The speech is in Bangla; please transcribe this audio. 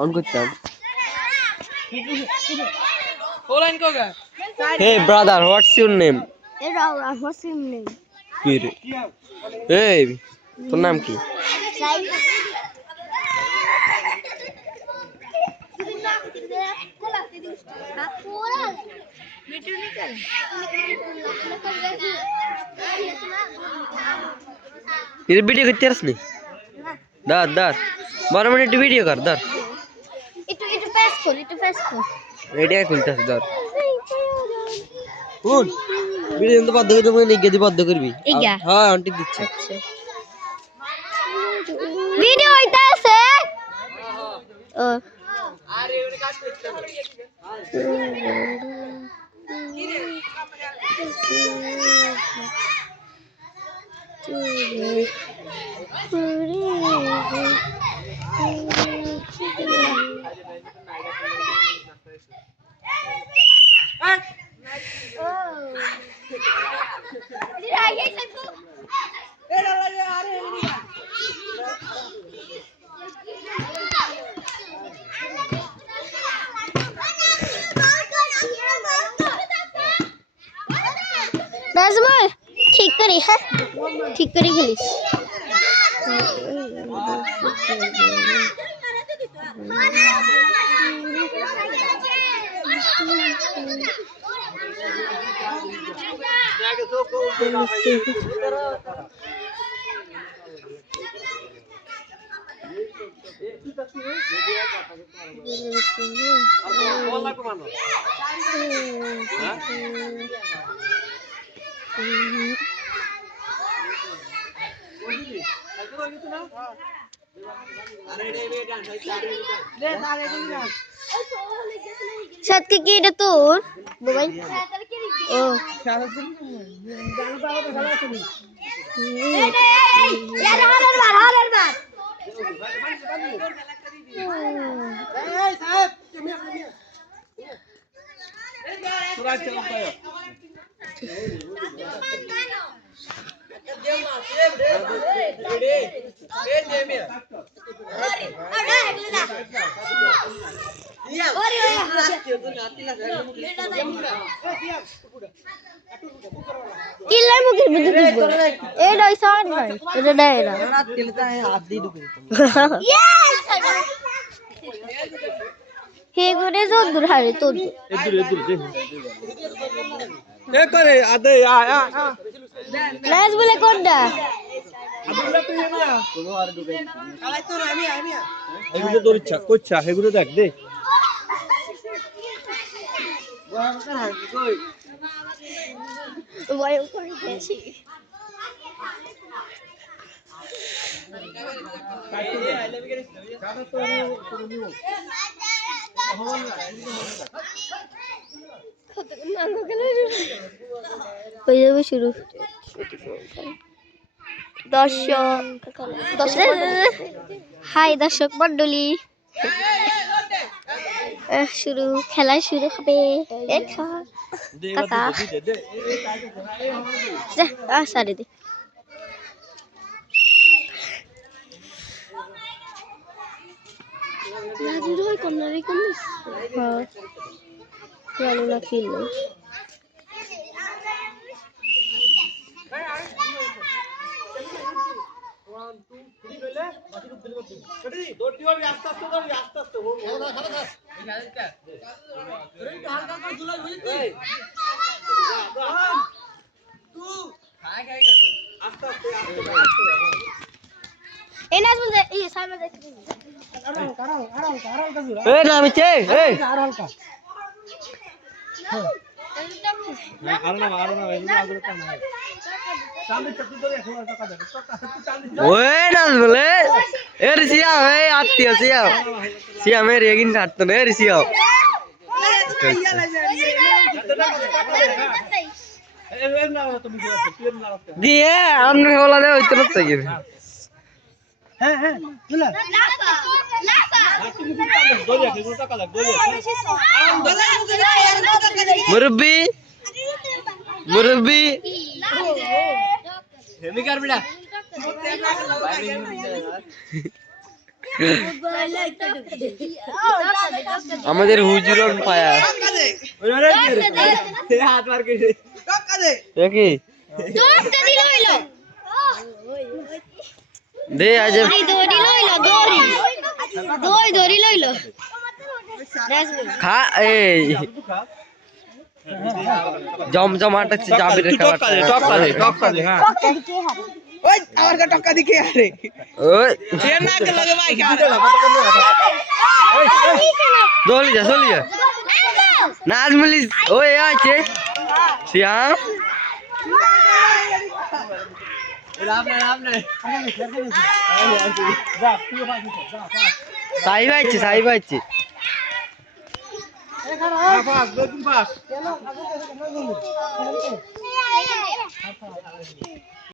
অন করতাম। Hey brother, what's your name? What's your name? কি রে? এই তোর নাম কি? ये वीडियो करते रसनी दार दार 12 मिनट वीडियो कर दार itu fast call रेडिया खुलता है दार बोल वीडियो तो बंद कर दो मैं नहीं बंद करबी हां आंटी দিচ্ছে ভিডিও হইতাছে ও আরে ওরে কাজ করতে হবে नाजमुल ठीक करी है ठीक करी खेलिस साथ के की তোর মোবাইল ও কিল্লার মুখের ভিতর দিব এটা ওই সাউন্ড ভাই এটা দেয় না রাত দিলতা হাত দিয়ে ঢুকে হে করে জোর দূর হারে তো এদুর দে এ করে আদে আ নাইস বলে কোনটা আদুলা তুই না কোনো আর ঢুকে কালাই তো আমি এগুলো তোর ইচ্ছা কইছা এগুলো দেখ দে ওয়াই করে গেছি শুরু দর্শক হাই দর্শক মন্ডলী শুরু খেলা শুরু হবে সারি দে না ফিল দিয়ে আমরা হলা দে হইতে না চাই হ্যাঁ হ্যাঁ চলা মুরব্বি মুরব্বি হেমি কার বেটা আমাদের হুজুর অন ফায়ার হাত মার কে টক্কা দে দেখি দৌড়টা দিল হইলো দে আজ দড়ি লইলো দড়ি লইলো খা এই জমজমাটা যাবে রে টক্কা দে হ্যাঁ ওই আমার কা টক্কা দিকে আরে ওই এ না কে লাগে ভাই খা চলি যা নাজ মিলিস ওই আছে শ্যাম রাম নে সাই ভাইছে পাস বেগুন পাস